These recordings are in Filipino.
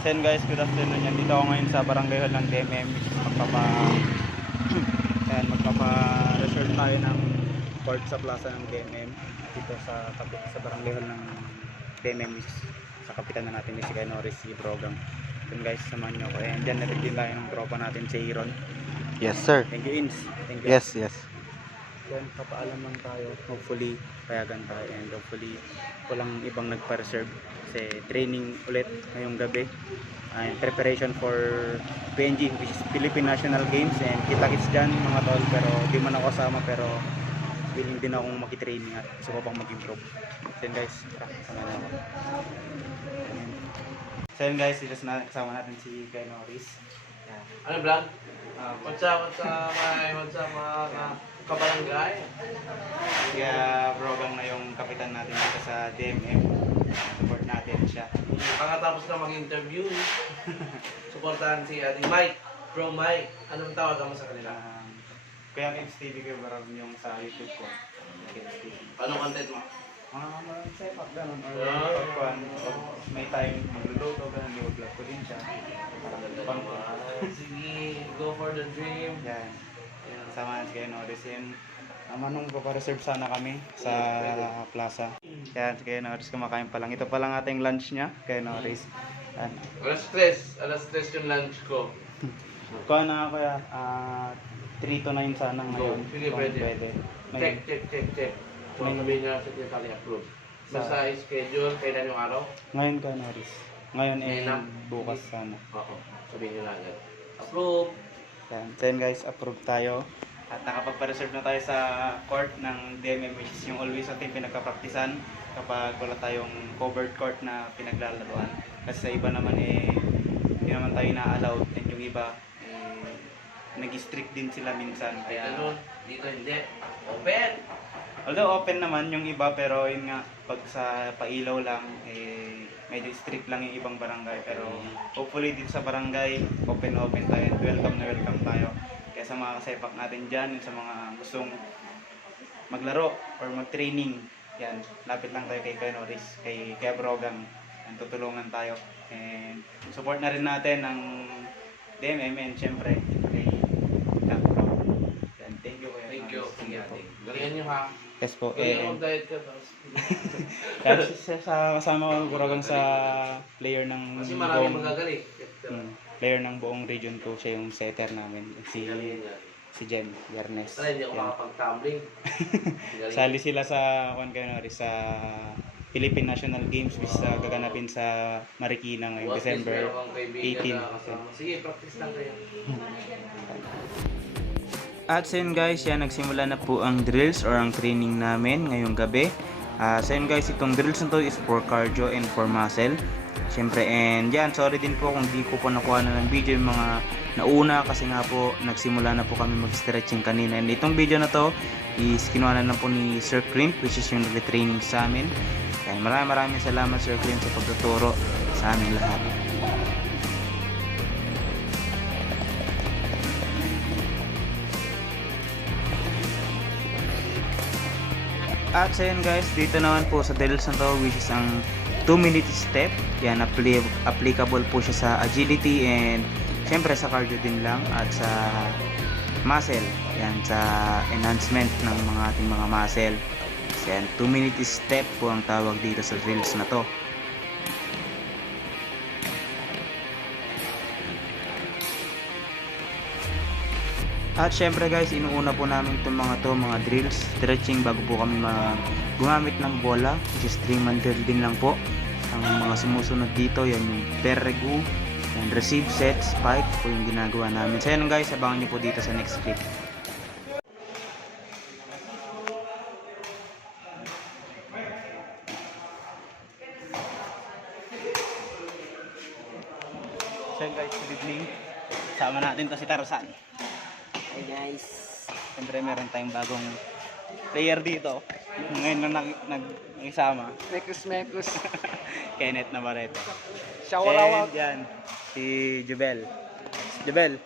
Sen guys, good afternoon yan. Dito ako ngayon sa Barangay Hall ng DMM, which is magpapa-reserve tayo ng court sa plaza ng DMM dito sa Barangay Hall ng DMM, which is sa kapitan na natin si Kay Norris, si Brogang. Then guys, samahan nyo ako. And dyan natin din tayo ng tropa natin si Aaron. Yes, sir. Thank you, Ins. Thank you. Yes, yes. Yan, papaalam lang tayo. Hopefully, payagan tayo. And hopefully, walang ibang nagpa-reserve. Kasi training ulit ngayong gabi. And preparation for PNG, which is Philippine National Games. And kita-kits dyan mga tol. Pero di man ako kasama. Pero willing din akong makitraining at gusto ko pang mag-improve. So yun guys, kasama na ako. So yun guys, kasama natin si Kay Norris. Yeah. Ano vlog? What's up mga kabarangay? Kaya Brogang na yung kapitan natin dito sa DMM. Support natin siya. Pagkatapos na mag-interview, supportahan si ating Mike, Bro Mike. Anong tawag mo sa kanila? Kaya Kids TV ko parang yung sa YouTube ko. Kids TV. Anong content mo? Sepak ganun. Or may time magluluto, ganun yung vlog ko din siya. Sige, go for the dream. Yan. Samahan si Kay Norris yun. Manong papareserve sana kami sa plaza. Yan, si Kay Norris kumakain pa lang. Ito pa lang ating lunch niya, Kay Norris. Yan. Alas 3 yung lunch ko. Kuha na ako kaya 3 to 9 sana ngayon. Sige, pwede. Check. Kung sabihin niya sa secretary approve. Basta schedule, kailan yung araw? Ngayon Kay Norris. Ngayon Ngayon lang? bukas sana. Oo, sabihin niyo na agad. Approve! Yan. So yun guys, approve tayo. At nakapagpa-reserve na tayo sa court ng DMM, which is yung always natin pinagka-practicean kapag wala tayong covered court na pinaglalaruan. Kasi sa iba naman hindi naman tayo na-allowed, and yung iba nag-strict din sila minsan. Kaya Dito hindi. Open! although open naman yung iba, pero yun nga, pag sa pailaw lang, medyo strict lang yung ibang barangay. Pero hopefully dito sa barangay, open tayo and welcome tayo. Kaya sa mga kasepak natin dyan, sa mga gustong maglaro or mag-training, yan, lapit lang tayo kay Kay Norris, kay Brogang, and tutulungan tayo. And support na rin natin ang DMM and syempre kay Bro. Yan, thank you Kay Thank you. Norris. Sige ate. Galingan nyo ha. Yes po. Galingan mag-diet ka. Kaya kasama ko Brogang sa player ng Kasi maraming magagaling. player ng buong region ko, siya yung setter namin, si Jem Bernes. Tara, hindi ako makapag-tumbling. Sali sila sa Kay Norris sa Philippine National Games, which gaganapin sa Marikina ngayong December 18. Sige, practice lang kayo. At so yun guys, yan, nagsimula na po ang drills or ang training namin ngayong gabi. So yun guys, itong drills na to is for cardio and for muscle. Siyempre, and yan, sorry din po kung di ko po nakuha na ng video yung mga nauna, kasi nga po nagsimula na po kami mag-stretching kanina. And itong video na to is kinuha na lang po ni Sir Crimp, which is yung nag-training sa amin. Kaya maraming salamat Sir Crimp sa pagtuturo sa amin lahat. At so yun guys, dito naman po sa drills na to, which is ang 2-minute step. Yan, applicable po siya sa agility and syempre sa cardio din lang, at sa muscle. Yan, sa enhancement ng mga ating mga muscle. So yan, 2-minute step po ang tawag dito sa drills na to. At syempre guys, inuuna po namin itong mga drills, stretching bago po kami gumamit ng bola, which is 3-man drill din lang po. Ang mga sumusunod dito, yan yung perregu, yung receive set, spike po yung ginagawa namin. So yan guys, abangan nyo po dito sa next clip. So yan guys, good evening. Sama natin to si Tarzan. Hey guys. Siyempre meron tayong bagong player dito. Ngayon lang nag-isama. Mekus. Kenneth Navarrete. Shower out. Yan, si Jubel. Jubel.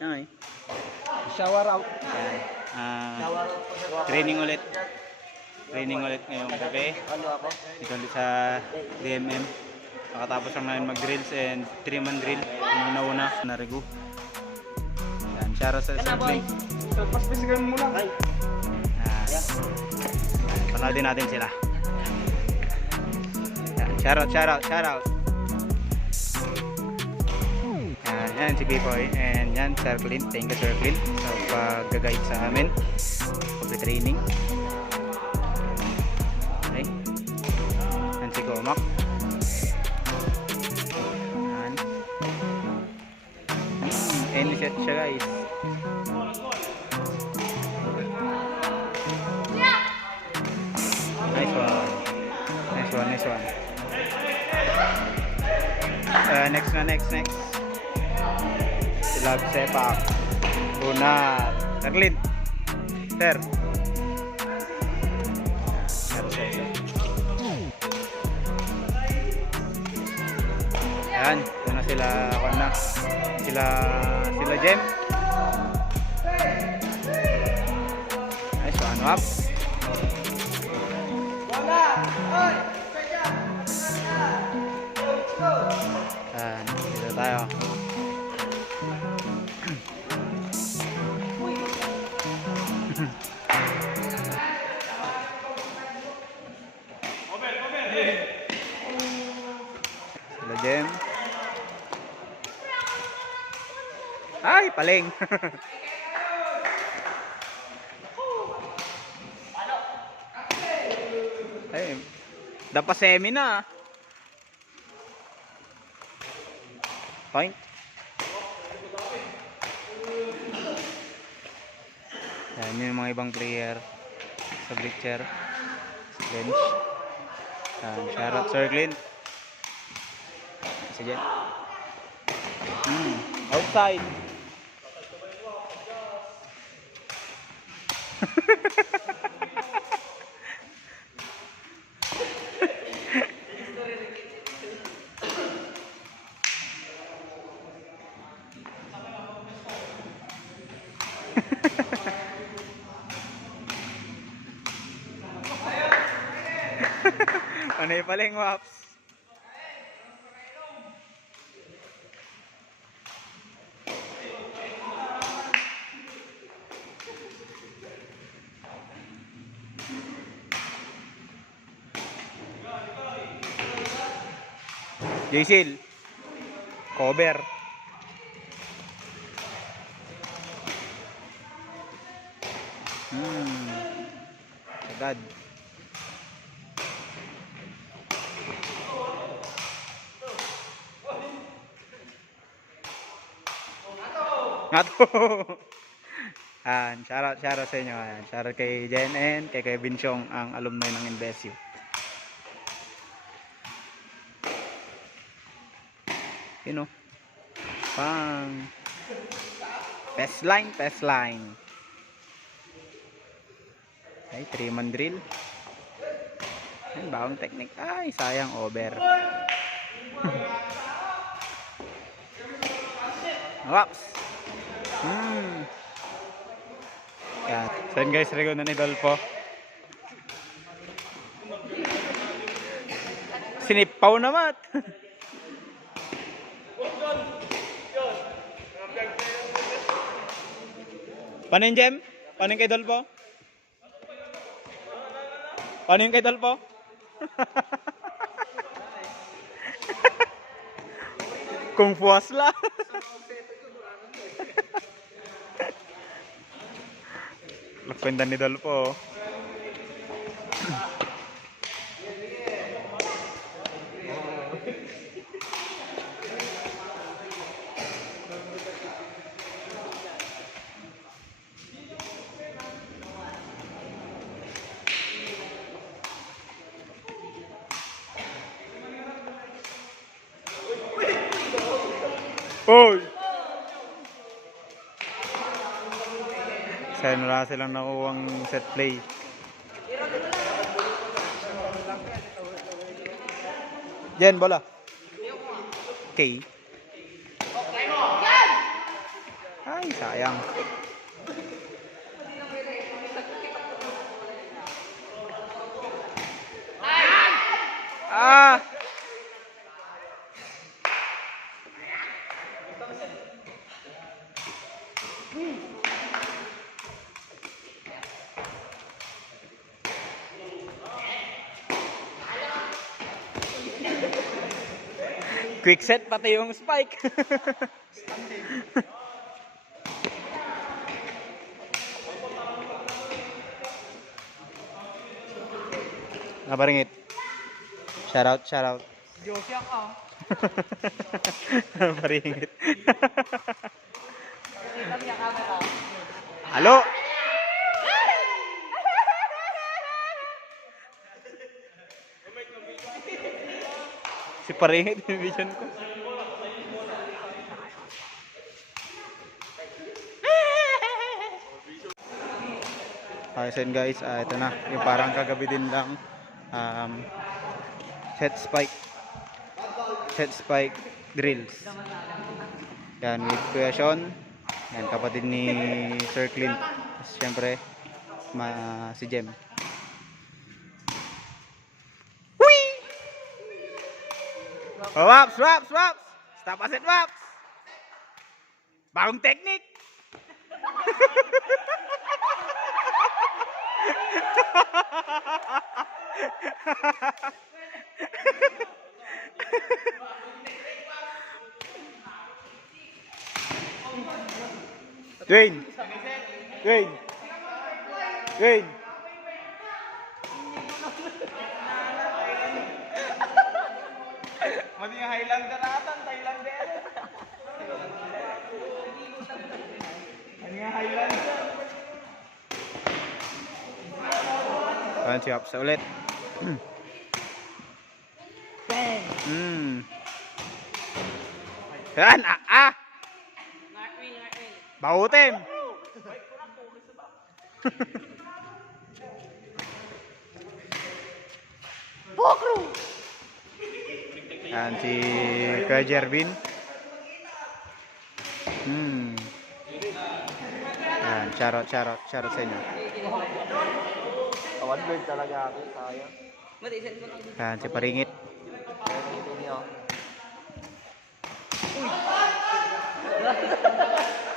Yan. Shower out. Yan. Training ulit ngayong gabi. Ano ako? Dito ulit sa DMM. Nakatapos lang namin mag-drills and 3-man drill. Yung nauna, narigo. Yan, shoutout sa Sirklin. Paspesigan mo muna. Ay. Panoodin natin sila. Yan, shoutout. Yan si B-Boy. And yan, Sirklin. Thank you, Sirklin, sa pag-guide sa amin. Pag-training. Okay. Yan si Comac. Yan. End set siya, guys. Nice one. Next. Silag sepak. Bunat. Sirklin. Sir. Yan. Ito na sila. Sila Jem. Nice one. Up. Yan, dito tayo. Sila Jem. Ay, paling. Ay, dapat semi na. Point. Yan yung mga ibang player sa bleacher, sa bench. Yan, shoutout Sirklin. Sige. Outside. Ano yung paling waps? Jaysil. Cover. Agad. Ngato. Shoutout sa inyo. Shoutout kay Jen and kay Kevin Chong, ang alumni ng InvestU. You know, pang pass line. Ay, 3-man drill. Ay, bagong technique. Ay, sayang, over. Waps. Yan. So yun guys, rego na ni Dolpo. Sinipaw naman. Paano yung Jem? Paano yung kay Dolpo? Paano yung kay Dolpo? Kung puwas lang. Lakwenta ni Dolpo. Hoy! Sayang wala silang nakuwang set play. Jen, bola. Okay. Ay, sayang. Ah! Quick set pati yung spike. Nabaringit. Shout out, shout out. Josie ako. Nabaringit. Kita niya camera. Halo. Si Paringit yung vision ko. Okay, so yun guys, ito na. Yung parang kagabi din lang. Set spike drills. Yan, with Kuya Sean. Yan, kapatid ni Sir Clint. Tapos syempre, si Jem. Whee! Oh, waps! Stop asset waps! Bagong technique! Dwayne! Mati nga Highlander atan, Thailander. Ano nga Highlander? Ayan si Hops ulit. Yan, Bautin. Yan si Kuya Jervin. Yan, charot sa inyo. One bird talaga ako, sayang. Yan si Paringit.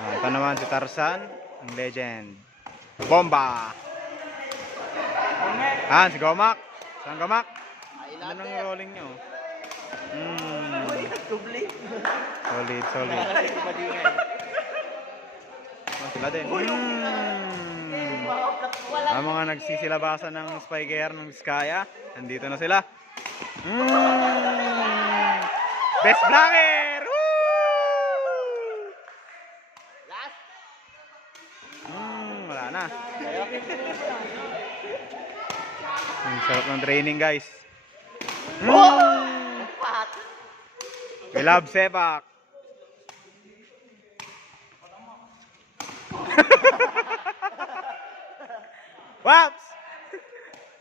Ito naman si Tarzan, ang legend. Bomba! Yan si Gomak. Saan Gomak? Ano nang rolling nyo? Solid. Sila din. Ang mga nagsisilabasan ng Spygear ng Vizcaya, nandito na sila. Best vlogger! Wala na. Ang sarap ng training guys. We love sepak. Waps!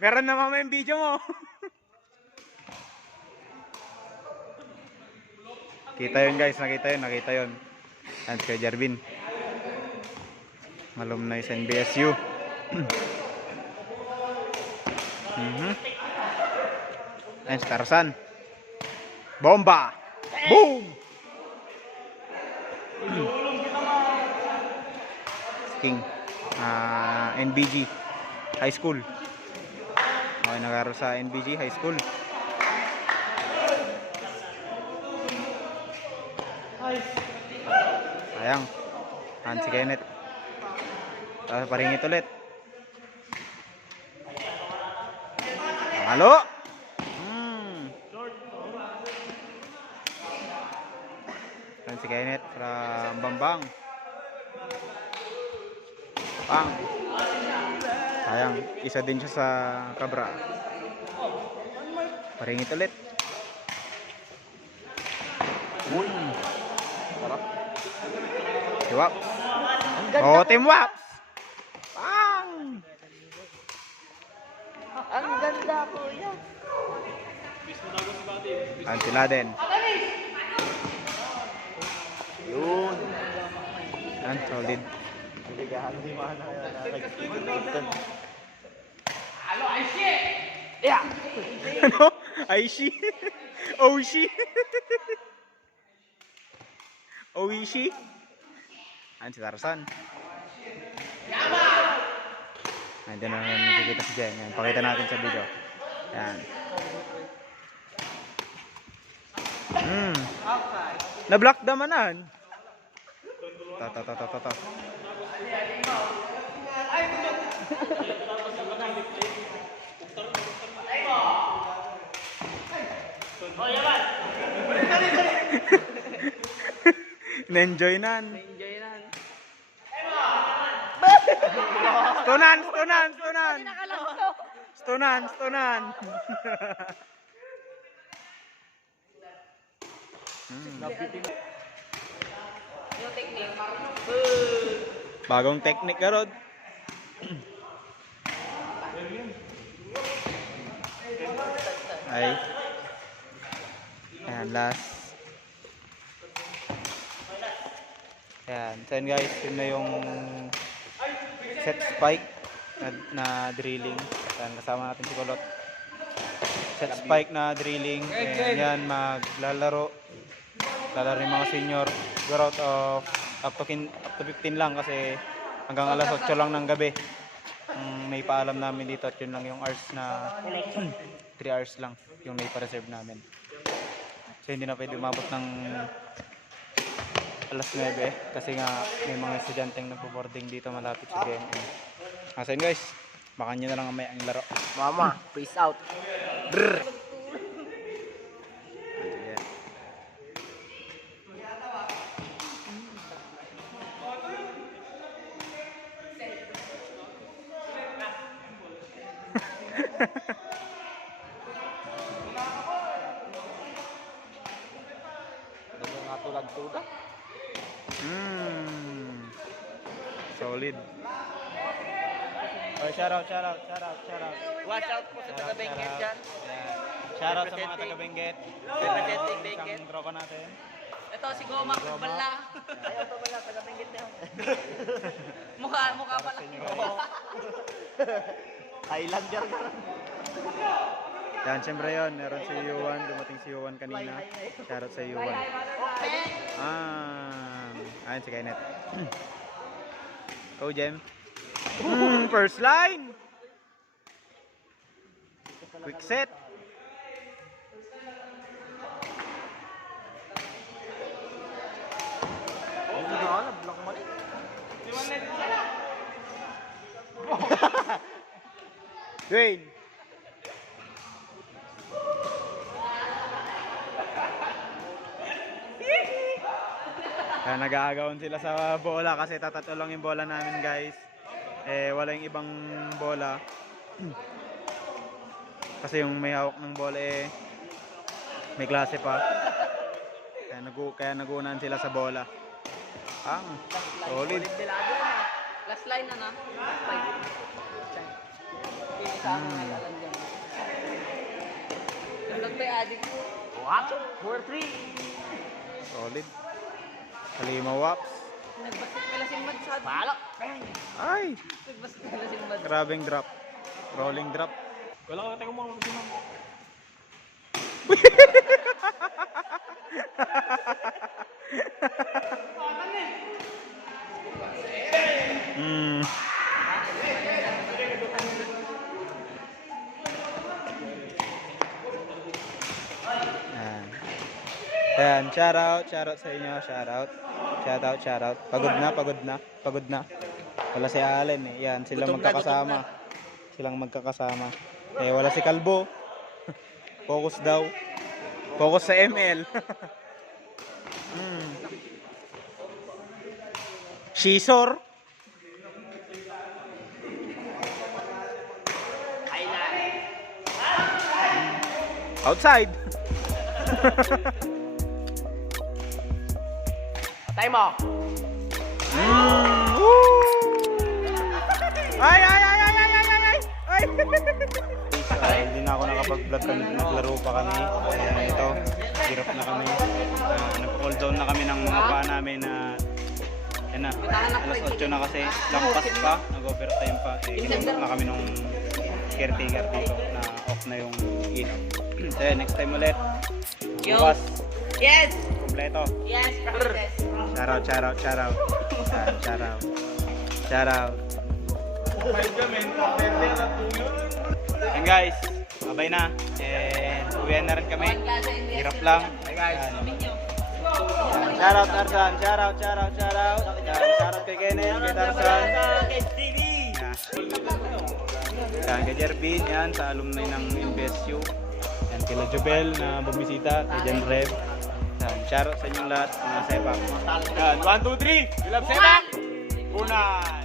Meron na mamaya yung video mo. Kita yun guys, nakita yun. And kay Jervin. Alumni sa NBSU. And si Tarzan. Bomba! Boom! King. NBG High School. Okay, nagaro sa NBG High School. Sayang. Si Kenneth. Tapos Paringit ulit. Halo! Si Kenneth from Bambang. Pang. Sayang, isa din siya sa Cabra. Paringit ulit. Sarap. Si Waps. Oh, Team Waps. Pang. Ang ganda, kuya. Sila din. Yun. Yan, solid. Naligahan di mana yan. Halo, Aishi! Ano? Aishi? Oishi? Oishi? Yan si Tarzan. Nandiyan na nakikita si Jen. Yan, pakita natin sa video. Yan. Na-block damanan. Ta. Na-enjoy nan. Enjoy na. Stunan. Nakalagto. Stunan. Yung technique. Bagong technique ka, Rod. Ay. Ayan, last. Ayan. So yun guys, yun na yung set spike na drilling. Ayan, kasama natin si Kulot. Set spike na drilling. Ayan, yan, maglalaro. Lalaro yung mga senior. Siguro out of up to 15 lang kasi hanggang alas 8 lang ng gabi. May paalam namin dito at yun lang yung hours na 3 hours lang yung may pa-reserve namin. So hindi na pwede umabot ng alas 9 kasi nga may mga estudyanteng nagpo-boarding dito malapit sa GMM. So yun guys, baka nyo na lang may ang laro. Mama, peace out. Dago nga tulag-tulag. Solid. Oh, shout out. Watch out po sa taga-Benguet dyan. Shout out sa mga taga Benguet. Representing Benguet. Isang tropa natin. Ito si Goma, bala. Ayaw to pala, taga-Benguet na. Mukha pala. Highlander ka lang. Yan, siyempre yun. Meron si Yuan. Dumating si Yuan kanina. Shout out sa Yuan. Ayun si Kainet. Go, Jem. First line! Quick set. Hindi ka alam, block mo rin. Dwayne. Kaya nag-aagawan sila sa bola kasi tatato lang yung bola namin guys. Wala yung ibang bola. Kasi yung may hawak ng bola may klase pa. Kaya naguunahan sila sa bola. Solid. Last line na. Last line. Hindi sa akin nalalan dyan. Yung nagtay adik mo. 4-3. Solid. Kalima Waps. Nagbasik ka lasing mad sa adik. Palo. Ay! Nagbasik ka lasing mad. Grabing drop. Rolling drop. Wala ko, teka mo. Ayan, shout out sa inyo, shout out. Pagod na. Wala si Allen Yan, silang magkakasama. Wala si Kalbo. Focus daw. Focus sa ML. Shisor. Outside. Patay mo. Ay! Hindi na ako nakapag-vlog kami, naglaro pa kami. Ito, hirap na kami. Nagpo-cool down na kami ng mga pa namin na alas 8 na kasi lampas pa, nag-overtime pa. Kinunod na kami nung caretaker dito na off na yung ilaw. So next time ulit. Bukas, Yes! kompleto. Yes, practice. Shout out. And guys, bye na. And uwian na rin kami. Hirap lang. Yan. Shoutout Tarzan, shoutout. Yan, shoutout kay Kenneth, kay Tarzan. Yan, kay Jervin, yan, sa alumni ng MBSU. Yan, kay Jobel na bumisita, kay Jan Rev. Yan, shoutout sa inyong lahat, mga sepak. Yan, 1, 2, 3, we love sepak! Unan!